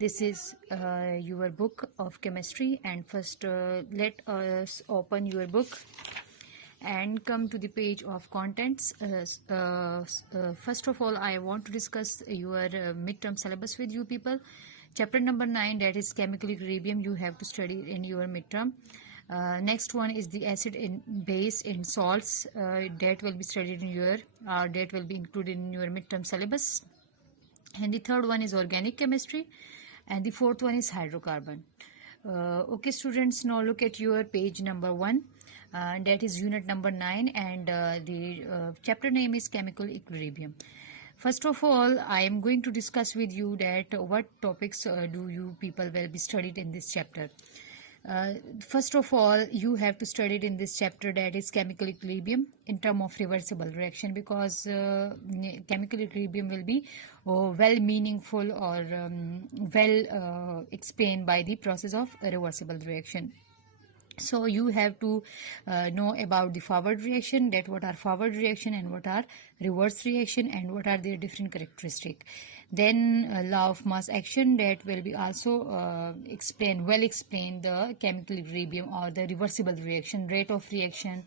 This is your book of chemistry, and first let us open your book and come to the page of contents. First of all, I want to discuss your midterm syllabus with you people. Chapter number 9, that is chemical equilibrium, you have to study in your midterm. Next one is the acid in base in salts, that will be studied in your that will be included in your midterm syllabus. And the third one is organic chemistry, and the fourth one is hydrocarbon. Okay students, now look at your page number 1, that is unit number 9, and the chapter name is chemical equilibrium. First of all, I am going to discuss with you that what topics do you people will be studied in this chapter. First of all, you have to study it in this chapter, that is chemical equilibrium in term of reversible reaction, because chemical equilibrium will be well meaningful or well explained by the process of reversible reaction. So you have to know about the forward reaction, that what are forward reaction and what are reverse reaction and what are their different characteristics. Then law of mass action, that will be also well explain the chemical equilibrium or the reversible reaction, rate of reaction.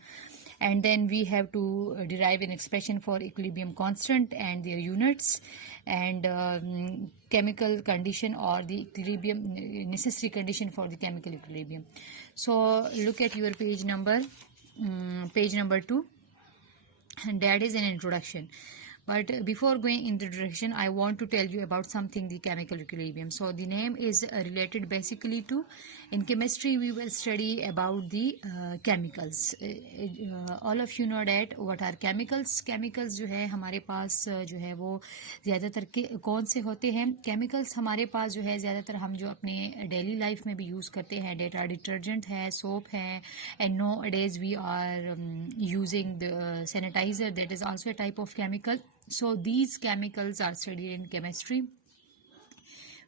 And then we have to derive an expression for equilibrium constant and their units, and chemical condition or the equilibrium necessary condition for the chemical equilibrium. So look at your page number 2, and that is an introduction. But before going into the introduction, I want to tell you about something, the chemical equilibrium. So the name is related basically to, in chemistry we will study about the chemicals. All of you know that what are chemicals. Chemicals जो है हमारे पास जो है वो ज़्यादातर कौन से होते हैं. Chemicals हमारे पास जो है ज़्यादातर हम जो अपने डेली लाइफ में भी यूज़ करते हैं, डेटा डिटर्जेंट है, सोप है, and nowadays we are using the sanitizer, that is also a type of chemical. So these chemicals are studied in chemistry.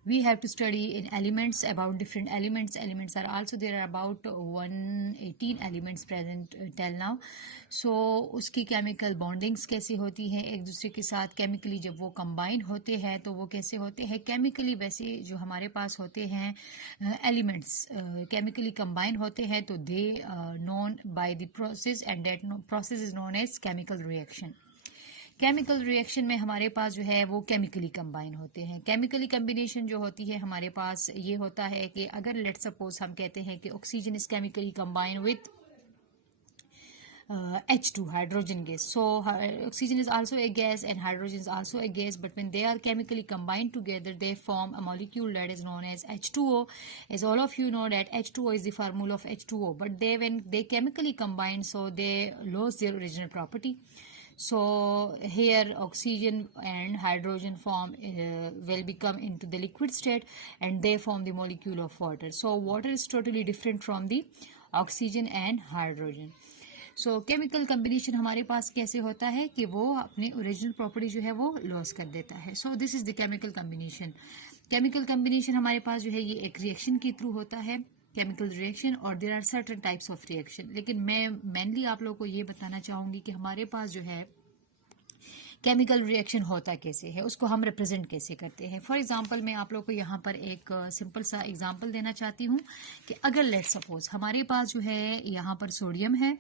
We have to study in elements about different elements. Elements are also, there are about 118 elements present till now. So उसकी chemical bondings कैसे होती हैं एक दूसरे के साथ, chemically जब वो combine होते हैं तो वो कैसे होते हैं. chemically वैसे जो हमारे पास होते हैं elements chemically combine होते हैं तो they known by the process, and that process is known as chemical reaction. Chemical reaction में हमारे पास जो है वो केमिकली कंबाइन होते हैं. केमिकली कम्बिनेशन जो होती है हमारे पास ये होता है कि अगर लेट सपोज हम कहते हैं कि oxygen is chemically combine with H2 hydrogen gas. So oxygen is also a gas and hydrogen is also a gas, but when they are chemically combined together they form a molecule that is known as H2O. As all of you know that H2O is the formula of H2O, but when they chemically combine, so they lose their original property. So here oxygen and hydrogen form will become into the liquid state and they form the molecule of water. So water is totally different from the oxygen and hydrogen. So chemical combination हमारे पास कैसे होता है कि वो अपने original property जो है वो लॉस कर देता है. So this is the chemical combination. Chemical combination हमारे पास जो है ये एक रिएक्शन के थ्रू होता है, केमिकल रिएक्शन, और there are certain types of reaction. लेकिन मैं मेनली आप लोगों को ये बताना चाहूँगी कि हमारे पास जो है केमिकल रिएक्शन होता कैसे है, उसको हम रिप्रेजेंट कैसे करते हैं. फॉर एग्जांपल मैं आप लोगों को यहाँ पर एक सिंपल सा एग्जांपल देना चाहती हूँ कि अगर लेट सपोज हमारे पास जो है यहाँ पर सोडियम है.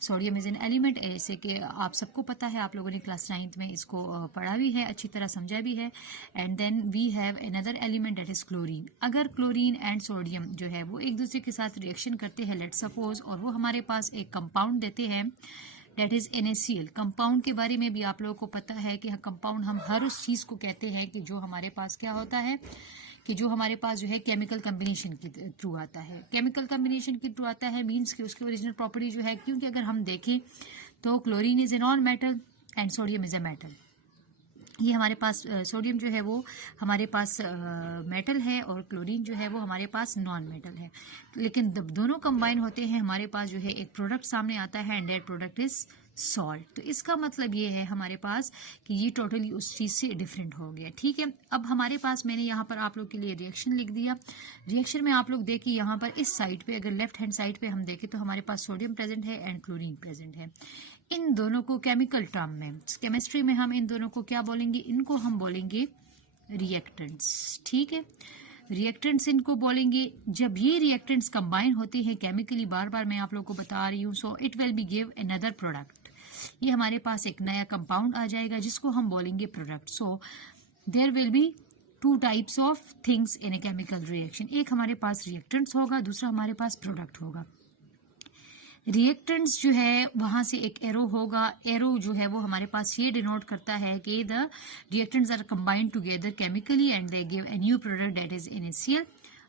सोडियम इज एन एलिमेंट, ऐसे कि आप सबको पता है, आप लोगों ने क्लास 9th में इसको पढ़ा भी है, अच्छी तरह समझा भी है. And then we have another element that is chlorine. अगर क्लोरीन एंड सोडियम जो है वो एक दूसरे के साथ रिएक्शन करते हैं लेट सपोज, और वो हमारे पास एक कंपाउंड देते हैं डेट इज़ NaCl. कंपाउंड के बारे में भी आप लोगों को पता है कि कंपाउंड हम हर उस चीज़ को कहते हैं कि जो हमारे पास क्या होता है, कि जो हमारे पास जो है केमिकल कम्बिनेशन के थ्रू आता है. केमिकल कम्बिनेशन के थ्रू आता है मीन्स कि उसकी ओरिजिनल प्रॉपर्टी जो है, क्योंकि अगर हम देखें तो chlorine is a non metal and sodium is a metal. ये हमारे पास सोडियम जो है वो हमारे पास मेटल है और क्लोरीन जो है वो हमारे पास नॉन मेटल है. लेकिन जब दोनों कंबाइन होते हैं हमारे पास जो है एक प्रोडक्ट सामने आता है, and that product is salt. तो इसका मतलब ये है हमारे पास कि ये टोटली उस चीज़ से डिफरेंट हो गया। ठीक है, अब हमारे पास मैंने यहाँ पर आप लोग के लिए रिएक्शन लिख दिया। रिएक्शन में आप लोग देखिए यहाँ पर इस साइड पे अगर लेफ्ट हैंड साइड पे हम देखें तो हमारे पास सोडियम प्रेजेंट है एंड क्लोरीन प्रेजेंट है। इन दोनों को केमिकल टर्म में, केमिस्ट्री में हम इन दोनों को क्या बोलेंगे, इनको हम बोलेंगे रिएक्टेंट्स। ठीक है, रिएक्टेंट्स इनको बोलेंगे। जब ये रिएक्टेंट्स कंबाइन होते हैं केमिकली, बार बार मैं आप लोगों को बता रही हूँ, so it will be give another product. ये हमारे पास एक नया कंपाउंड आ जाएगा जिसको हम बोलेंगे product. So there will be two types of things in a chemical reaction. एक हमारे पास रिएक्टेंट्स होगा, दूसरा हमारे पास प्रोडक्ट होगा। रिएक्टेंट्स जो है वहां से एक एरो होगा, एरो जो है वो हमारे पास ये डिनोट करता है कि the reactants are combined together chemically and they give a new product that is NaCl।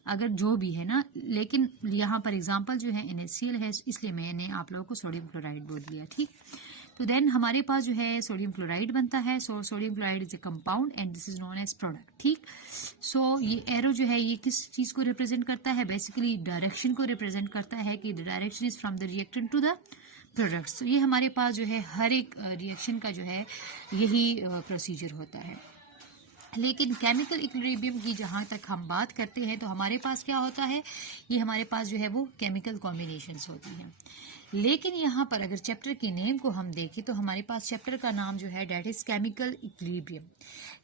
अगर जो भी है ना, लेकिन यहाँ पर एग्जांपल जो है NaCl है, इसलिए मैंने आप लोगों को सोडियम क्लोराइड बोल दिया। ठीक, तो देन हमारे पास जो है सोडियम क्लोराइड बनता है। So sodium chloride is a compound and this is known as product. ठीक, सो ये एरो जो है ये किस चीज को रिप्रेजेंट करता है, बेसिकली डायरेक्शन को रिप्रेजेंट करता है कि the direction is from the reactant to the product. तो ये हमारे पास जो है हर एक रिएक्शन का जो है यही प्रोसीजर होता है। लेकिन केमिकल इक्विलिब्रियम की जहाँ तक हम बात करते हैं तो हमारे पास क्या होता है, ये हमारे पास जो है वो केमिकल कॉम्बिनेशंस होती हैं। लेकिन यहाँ पर अगर चैप्टर के नेम को हम देखें तो हमारे पास चैप्टर का नाम जो है that is chemical equilibrium.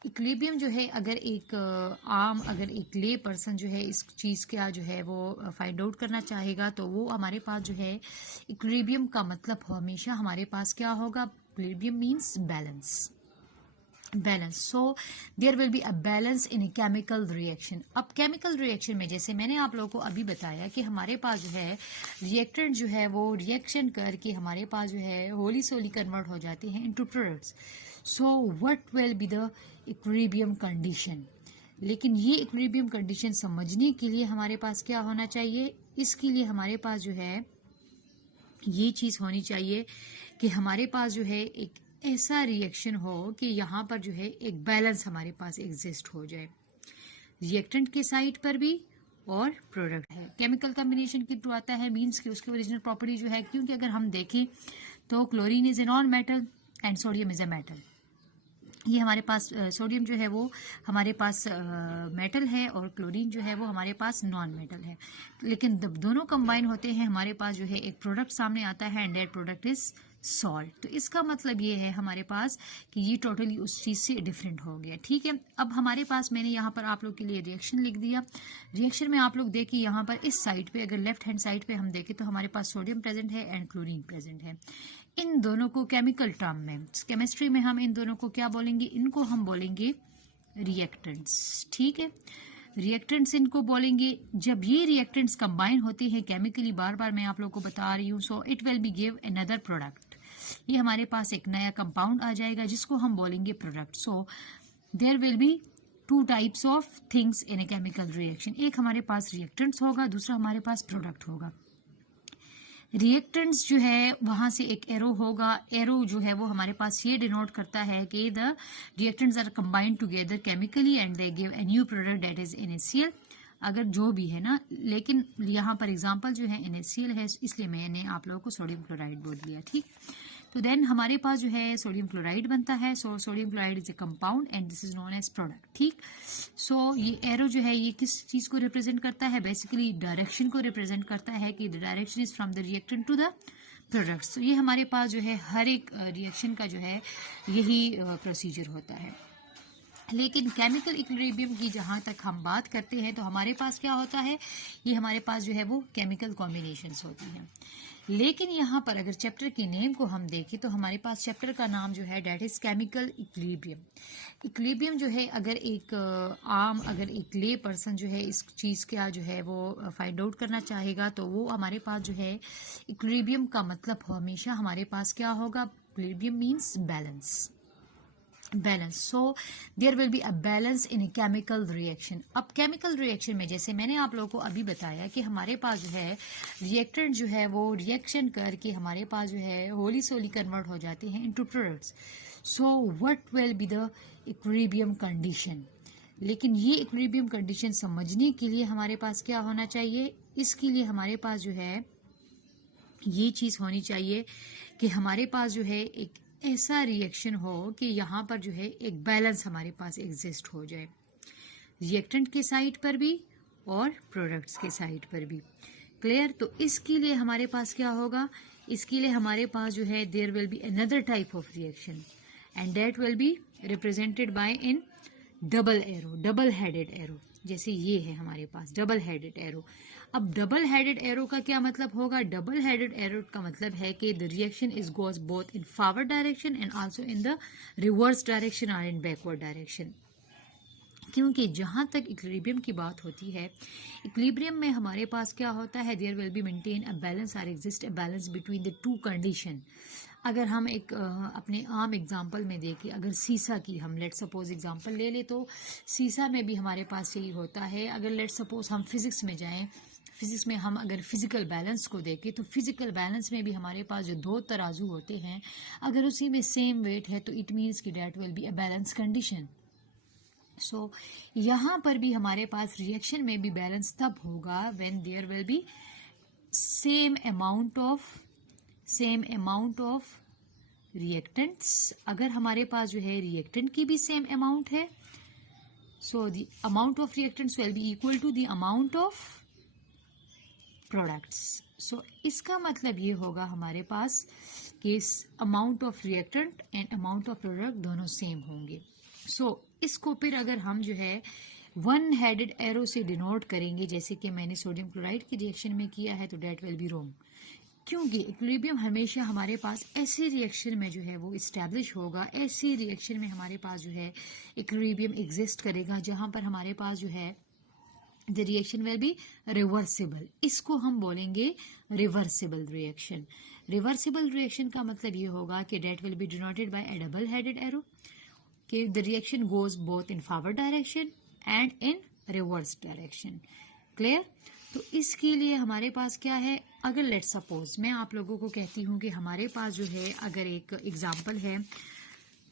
Equilibrium जो है अगर एक ले पर्सन जो है इस चीज़ का जो है वो फाइंड आउट करना चाहेगा तो वो हमारे पास जो है इक्विलिब्रियम का मतलब हमेशा हमारे पास क्या होगा, equilibrium means balance. Balance, so there will be a balance in a chemical reaction. अब केमिकल रिएक्शन में जैसे मैंने आप लोगों को अभी बताया कि हमारे पास जो है रिएक्टेंट जो है वो रिएक्शन करके हमारे पास जो है होली सोली कन्वर्ट हो जाते हैं into products. So what will be the equilibrium condition. लेकिन ये इक्विलिब्रियम कंडीशन समझने के लिए हमारे पास क्या होना चाहिए, इसके लिए हमारे पास जो है ये चीज़ होनी चाहिए कि हमारे पास जो है एक ऐसा रिएक्शन हो कि यहाँ पर जो है एक बैलेंस हमारे पास एग्जिस्ट हो जाए, रिएक्टेंट के साइड पर भी और प्रोडक्ट है। केमिकल कॉम्बिनेशन के थ्रू आता है, मींस कि उसकी ओरिजिनल प्रॉपर्टी जो है, क्योंकि अगर हम देखें तो chlorine is a non metal and sodium is a metal. ये हमारे पास सोडियम जो है वो हमारे पास मेटल है और क्लोरीन जो है वो हमारे पास नॉन मेटल है। लेकिन जब दोनों कंबाइन होते हैं हमारे पास जो है एक प्रोडक्ट सामने आता है and that product is salt. तो इसका मतलब ये है हमारे पास कि ये टोटली उस चीज़ से डिफरेंट हो गया। ठीक है, अब हमारे पास मैंने यहाँ पर आप लोग के लिए रिएक्शन लिख दिया। रिएक्शन में आप लोग देखिए यहाँ पर इस साइड पे अगर लेफ्ट हैंड साइड पे हम देखें तो हमारे पास सोडियम प्रेजेंट है एंड क्लोरीन प्रेजेंट है। इन दोनों को केमिकल टर्म में, केमिस्ट्री में हम इन दोनों को क्या बोलेंगे, इनको हम बोलेंगे रिएक्टेंट्स। ठीक है, रिएक्टेंट्स इनको बोलेंगे। जब ये रिएक्टेंट्स कंबाइन होते हैं केमिकली, बार बार मैं आप लोगों को बता रही हूँ, so it will be give another product. ये हमारे पास एक नया कंपाउंड आ जाएगा जिसको हम बोलेंगे product. So there will be two types of things in a chemical reaction. एक हमारे पास रिएक्टेंट्स होगा, दूसरा हमारे पास प्रोडक्ट होगा। रिएक्टेंट्स जो है वहां से एक एरो होगा, एरो जो है वो हमारे पास ये डिनोट करता है कि the reactants are combined together chemically and they give a new product that is NaCl। अगर जो भी है ना, लेकिन यहाँ पर एग्जांपल जो है NaCl है, इसलिए मैंने आप लोगों को सोडियम क्लोराइड बोल दिया। ठीक, तो देन हमारे पास जो है सोडियम क्लोराइड बनता है। So sodium chloride is a compound and this is known as product. ठीक, सो ये एरो जो है ये किस चीज़ को रिप्रेजेंट करता है, बेसिकली डायरेक्शन को रिप्रेजेंट करता है कि the direction is from the reactant to the products. तो ये हमारे पास जो है हर एक रिएक्शन का जो है यही प्रोसीजर होता है। लेकिन केमिकल इक्विलिब्रियम की जहाँ तक हम बात करते हैं तो हमारे पास क्या होता है, ये हमारे पास जो है वो केमिकल कॉम्बिनेशंस होती हैं। लेकिन यहाँ पर अगर चैप्टर के नेम को हम देखें तो हमारे पास चैप्टर का नाम जो है that is chemical equilibrium. Equilibrium जो है अगर एक ले पर्सन जो है इस चीज़ का जो है वो फाइंड आउट करना चाहेगा तो वो हमारे पास जो है इक्विलिब्रियम का मतलब हमेशा हमारे पास क्या होगा, equilibrium means balance. Balance, so there will be a balance in a chemical reaction. अब केमिकल रिएक्शन में जैसे मैंने आप लोगों को अभी बताया कि हमारे पास जो है रिएक्टेंट जो है वो रिएक्शन करके हमारे पास जो है होली सोली कन्वर्ट हो जाते हैं into products. So what will be the equilibrium condition. लेकिन ये इक्विलिब्रियम कंडीशन समझने के लिए हमारे पास क्या होना चाहिए, इसके लिए हमारे पास जो है ये चीज़ होनी चाहिए कि हमारे पास जो है एक ऐसा रिएक्शन हो कि यहाँ पर जो है एक बैलेंस हमारे पास एग्जिस्ट हो जाए, रिएक्टेंट के साइड पर भी और प्रोडक्ट्स के साइड पर भी। क्लियर? तो इसके लिए हमारे पास क्या होगा, इसके लिए हमारे पास जो है there will be another type of reaction and that will be represented by in double arrow, double headed arrow. जैसे ये है हमारे पास डबल हेडेड एरो। अब डबल हेडेड एरो का क्या मतलब होगा? डबल हेडेड एरो का मतलब है कि the reaction is goes both in forward direction and also in the reverse direction और इन बैकवर्ड डायरेक्शन। क्योंकि जहाँ तक इक्विलिब्रियम की बात होती है, इक्विलिब्रियम में हमारे पास क्या होता है, there will be maintain a balance और exist a balance between the two condition. अगर हम एक अपने आम एग्जांपल में देखें, अगर सीसा की हम लेट सपोज एग्जांपल ले ले, तो सीसा में भी हमारे पास यही होता है। अगर लेट सपोज हम फिजिक्स में जाएं, फिजिक्स में हम अगर फिजिकल बैलेंस को देखें, तो फिजिकल बैलेंस में भी हमारे पास जो दो तराजू होते हैं, अगर उसी में सेम वेट है तो इट मीन्स कि that will be a balance condition. So यहाँ पर भी हमारे पास रिएक्शन में भी बैलेंस तब होगा when there will be same amount of reactants. अगर हमारे पास जो है रिएक्टेंट की भी सेम अमाउंट है, so the amount of reactants will be equal to the amount of products. So इसका मतलब ये होगा हमारे पास कि amount of reactant and amount of product दोनों सेम होंगे। सो इसको फिर अगर हम जो है वन हेडेड एरो से डिनोट करेंगे, जैसे कि मैंने सोडियम क्लोराइड की रिएक्शन में किया है, तो डेट विल बी रॉन्ग। क्योंकि इक्विलिब्रियम हमेशा हमारे पास ऐसी रिएक्शन में जो है वो इस्टेब्लिश होगा, ऐसी रिएक्शन में हमारे पास जो है इक्विलिब्रियम एग्जिस्ट करेगा जहाँ पर हमारे पास जो है the reaction will be reversible. इसको हम बोलेंगे रिवर्सिबल रिएक्शन। रिवर्सिबल रिएक्शन का मतलब ये होगा कि that will be denoted by a double headed arrow, कि the reaction goes both in forward direction and in reverse direction. Clear? तो इसके लिए हमारे पास क्या है, अगर लेट सपोज मैं आप लोगों को कहती हूँ कि हमारे पास जो है अगर एक एग्जांपल है,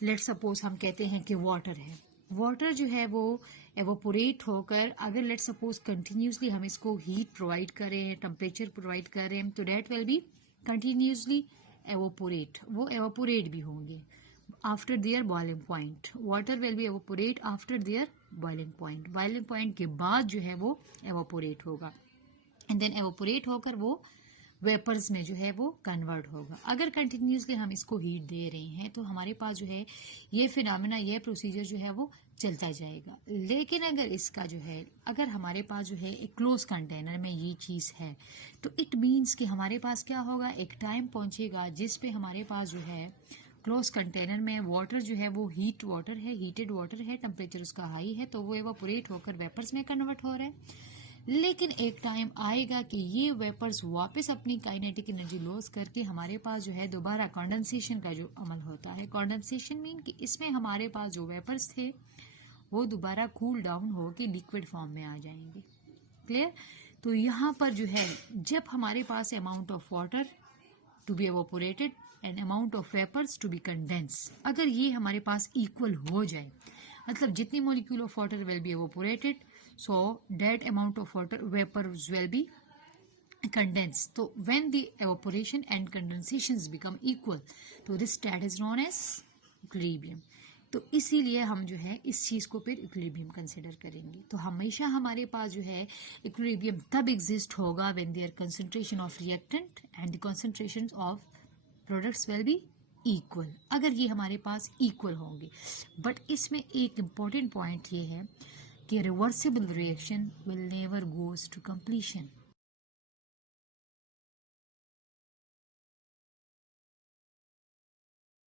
लेट सपोज हम कहते हैं कि वाटर है, वाटर जो है वो एवोपोरेट होकर, अगर लेट सपोज कंटिन्यूसली हम इसको हीट प्रोवाइड करें, टेम्परेचर प्रोवाइड करें, तो that will be continuously evaporate, वो एवोपोरेट भी होंगे after their boiling point. Water will be evaporate after their boiling point, boiling point के बाद जो है वो एवोपोरेट होगा एंड देन एवोपोरेट होकर वो वेपर्स में जो है वो कन्वर्ट होगा। अगर कंटिन्यूसली हम इसको हीट दे रहे हैं तो हमारे पास जो है ये फिनोमेना, ये प्रोसीजर जो है वो चलता जाएगा। लेकिन अगर इसका जो है, अगर हमारे पास जो है एक क्लोज कंटेनर में ये चीज़ है, तो इट मीन्स कि हमारे पास क्या होगा, एक टाइम पहुंचेगा जिस पे हमारे पास जो है क्लोज कंटेनर में वाटर जो है वो हीट वाटर है, हीटेड वाटर है, टेम्परेचर उसका हाई है, तो वो एवापोरेट होकर वेपर्स में कन्वर्ट हो रहा है। लेकिन एक टाइम आएगा कि ये वेपर्स वापस अपनी काइनेटिक एनर्जी लॉस करके हमारे पास जो है दोबारा कंडेंसेशन का जो अमल होता है, कंडेंसेशन मीन कि इसमें हमारे पास जो वेपर्स थे वो दोबारा कूल डाउन होकर लिक्विड फॉर्म में आ जाएंगे। क्लियर? तो यहाँ पर जो है जब हमारे पास amount of water to be evaporated and amount of vapours to be condense, अगर ये हमारे पास इक्वल हो जाए, मतलब जितनी molecule of water will be evaporated, so that amount of water vapors will be condensed. So when the evaporation and condensations become equal, तो this state is known as equilibrium. तो इसीलिए हम जो है इस चीज़ को फिर इक्विलिब्रियम कंसिडर करेंगे। तो हमेशा हमारे पास जो है इक्विलिब्रियम तब एग्जिस्ट होगा when there concentration of reactant and the concentration of products will be equal, अगर ये हमारे पास इक्वल होंगे। बट इसमें एक इम्पॉर्टेंट पॉइंट ये है कि reversible reaction will never goes to completion.